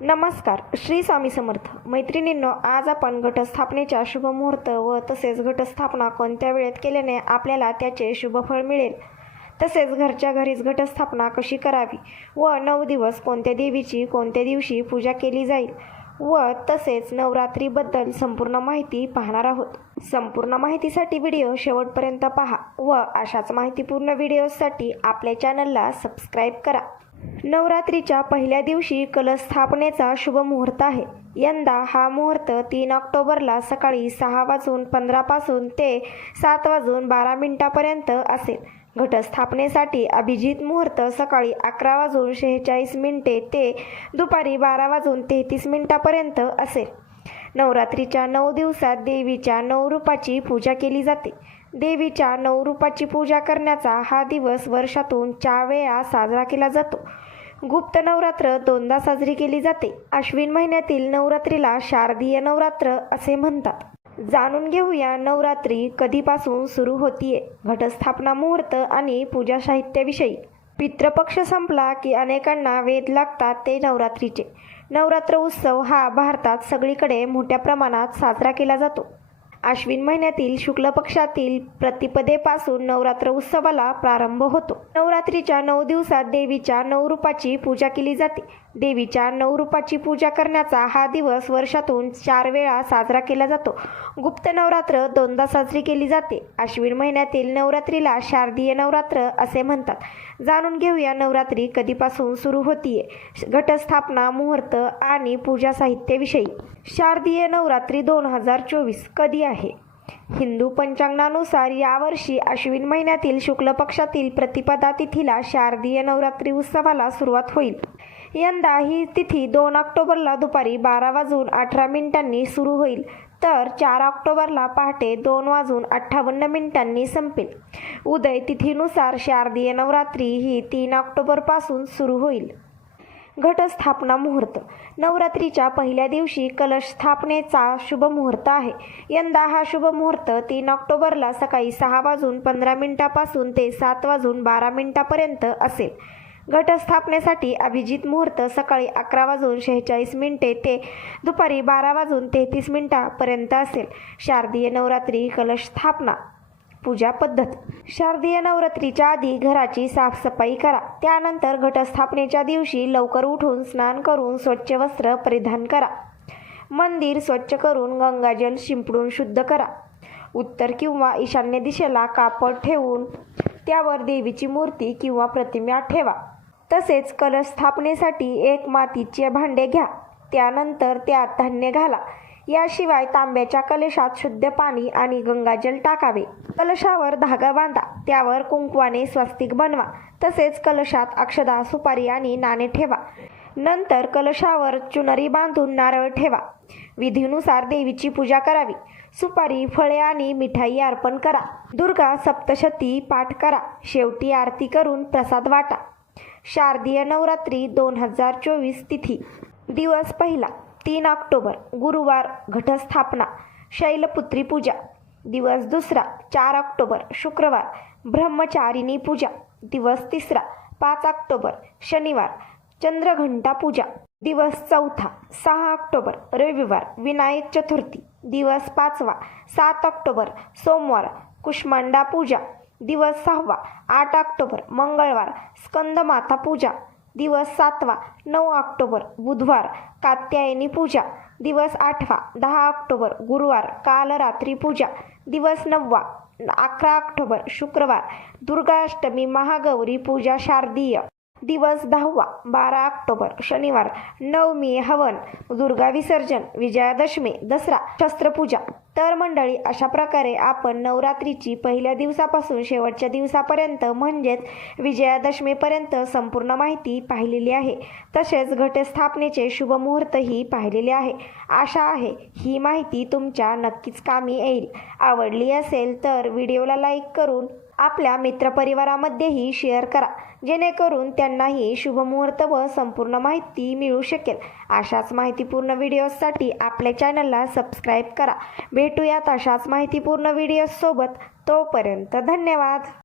नमस्कार श्री स्वामी समर्थ. मैत्रिणींनो आज आपण घटस्थापनेच्या शुभमुहूर्त व तसेच घटस्थापना कोणत्या वेळेत केल्याने आपल्याला त्याचे शुभफळ मिळेल? तसेच घरच्या घरीच घटस्थापना कशी करावी व नऊ दिवस कोणत्या देवीची कोणत्या दिवशी पूजा केली जाईल? व तसेच नवरात्रीबद्दल संपूर्ण माहिती पाहणार आहोत. संपूर्ण माहितीसाठी व्हिडिओ शेवटपर्यंत पहा व अशाच माहितीपूर्ण व्हिडिओसाठी आपल्या चॅनलला सबस्क्राईब करा. नवरात्रीच्या पहिल्या दिवशी कलस्थापनेचा शुभ मुहूर्त आहे. यंदा हा मुहूर्त तीन ऑक्टोबरला सकाळी सहा वाजून पंधरापासून ते सात वाजून बारा मिनिटापर्यंत असेल. घटस्थापनेसाठी अभिजित मुहूर्त सकाळी अकरा वाजून शेहेचाळीस मिनिटे ते दुपारी बारा वाजून तेहतीस मिनिटापर्यंत असेल. नवरात्रीच्या नऊ दिवसात देवीच्या नऊ रूपाची पूजा केली जाते. देवीच्या नऊ रूपाची पूजा करण्याचा हा दिवस वर्षातून चार वेळा साजरा केला जातो. गुप्त नवरात्र दोनदा साजरी केली जाते. अश्विन महिन्यातील नवरात्रीला शारदीय नवरात्र असे म्हणतात. जाणून घेऊया नवरात्री कधीपासून सुरू होतीये घटस्थापना मुहूर्त आणि पूजा साहित्याविषयी. पितृपक्ष संपला की अनेकांना वेद लागतात ते नवरात्रीचे. नवरात्र उत्सव हा भारतात सगळीकडे मोठ्या प्रमाणात साजरा केला जातो. आश्विन महिन्यातील शुक्ल पक्षातील प्रतिपदेपासून नवरात्र उत्सवाला प्रारंभ होतो. नवरात्रीच्या नऊ दिवसात देवीच्या नऊ रूपाची पूजा केली जाते. देवीच्या नऊ रूपाची पूजा करण्याचा हा दिवस वर्षातून चार वेळा साजरा केला जातो. गुप्त नवरात्र दोनदा साजरी केली जाते. आश्विन महिन्यातील नवरात्रीला शारदीय नवरात्र असे म्हणतात. जाणून घेऊया नवरात्री कधीपासून सुरू होतीये घटस्थापना मुहूर्त आणि पूजा साहित्याविषयी. शारदीय नवरात्री दोन हजार चोवीस कधी आहे? हिंदू पंचांगानुसार यावर्षी अश्विन महिन्यातील शुक्ल पक्षातील प्रतिपदा तिथीला शारदीय नवरात्री उत्सवाला सुरुवात होईल. यंदा ही तिथी दोन ऑक्टोबरला दुपारी बारा वाजून अठरा मिनिटांनी सुरू होईल. तर चार ऑक्टोबरला पहाटे दोन वाजून अठ्ठावन्न मिनिटांनी संपेल. उदय तिथीनुसार शारदीय नवरात्री ही तीन ऑक्टोबरपासून सुरू होईल. घटस्थापना मुहूर्त. नवरात्रीच्या पहिल्या दिवशी कलश स्थापनेचा शुभ मुहूर्त आहे. यंदा हा शुभ मुहूर्त तीन ऑक्टोबरला सकाळी सहा वाजून पंधरा मिनिटापासून ते सात वाजून बारा मिनिटापर्यंत असेल. घटस्थापनेसाठी अभिजित मुहूर्त सकाळी अकरा वाजून शेहेचाळीस मिनिटे ते दुपारी बारा वाजून तेहतीस मिनिटापर्यंत असेल. शारदीय नवरात्री कलश स्थापना पूजा पद्धत. शारदीय नवरात्रीच्या आधी घराची साफसफाई करा. त्यानंतर घटस्थापनेच्या दिवशी लवकर उठून स्नान करून स्वच्छ वस्त्र परिधान करा. मंदिर स्वच्छ करून गंगाजल शिंपडून शुद्ध करा. उत्तर किंवा ईशान्य दिशेला कापड ठेवून त्यावर देवीची मूर्ती किंवा प्रतिमा ठेवा. तसेच कलश स्थापनेसाठी एक मातीचे भांडे घ्या. त्यानंतर त्यात धान्य घाला. याशिवाय तांब्याच्या कलशात शुद्ध पाणी आणि गंगाजल टाकावे. कलशावर धागा बांधा. त्यावर कुंकवाने स्वस्तिक बनवा. तसेच कलशात अक्षदा सुपारी आणि नाणे ठेवा. नंतर कलशावर चुनरी बांधून नारळ ठेवा. विधीनुसार देवीची पूजा करावी. सुपारी फळे आणि मिठाई अर्पण करा. दुर्गा सप्तशती पाठ करा. शेवटी आरती करून प्रसाद वाटा. शारदीय नवरात्री दोन हजार चोवीस तिथी. दिवस पहिला तीन ऑक्टोबर गुरुवार घटस्थापना शैलपुत्री पूजा. दिवस दुसरा चार ऑक्टोबर शुक्रवार ब्रह्मचारिणी पूजा. दिवस तिसरा पाच ऑक्टोबर शनिवार चंद्रघंटा पूजा. दिवस चौथा सहा ऑक्टोबर रविवार विनायक चतुर्थी. दिवस पाचवा सात ऑक्टोबर सोमवार कुष्मांडा पूजा. दिवस सहावा आठ ऑक्टोबर मंगळवार स्कंदमाता पूजा. दिवस सातवा नऊ ऑक्टोबर बुधवार कात्यायनी पूजा. दिवस आठवा दहा ऑक्टोबर गुरुवार कालरात्री पूजा. दिवस नववा अकरा ऑक्टोबर शुक्रवार दुर्गाष्टमी महागौरी पूजा शारदीय. दिवस दहावा बारा ऑक्टोबर शनिवार नवमी हवन दुर्गा विसर्जन विजयादशमी दसरा शस्त्रपूजा. तर मंडळी अशा प्रकारे आपण नवरात्रीची पहिल्या दिवसापासून शेवटच्या दिवसापर्यंत म्हणजेच विजयादशमीपर्यंत संपूर्ण माहिती पाहिलेली आहे. तसेच घटस्थापनेचे शुभ मुहूर्तही पाहिलेले आहे. आशा आहे ही माहिती तुमच्या नक्कीच कामी येईल. आवडली असेल तर व्हिडिओला लाईक करून आपल्या मित्रपरिवारामध्येही शेअर करा. जेणेकरून त्यांनाही शुभमुहूर्त व संपूर्ण माहिती मिळू शकेल. अशाच माहितीपूर्ण व्हिडिओजसाठी आपल्या चॅनलला सबस्क्राईब करा. भेटूयात अशाच माहितीपूर्ण व्हिडिओजसोबत तोपर्यंत धन्यवाद!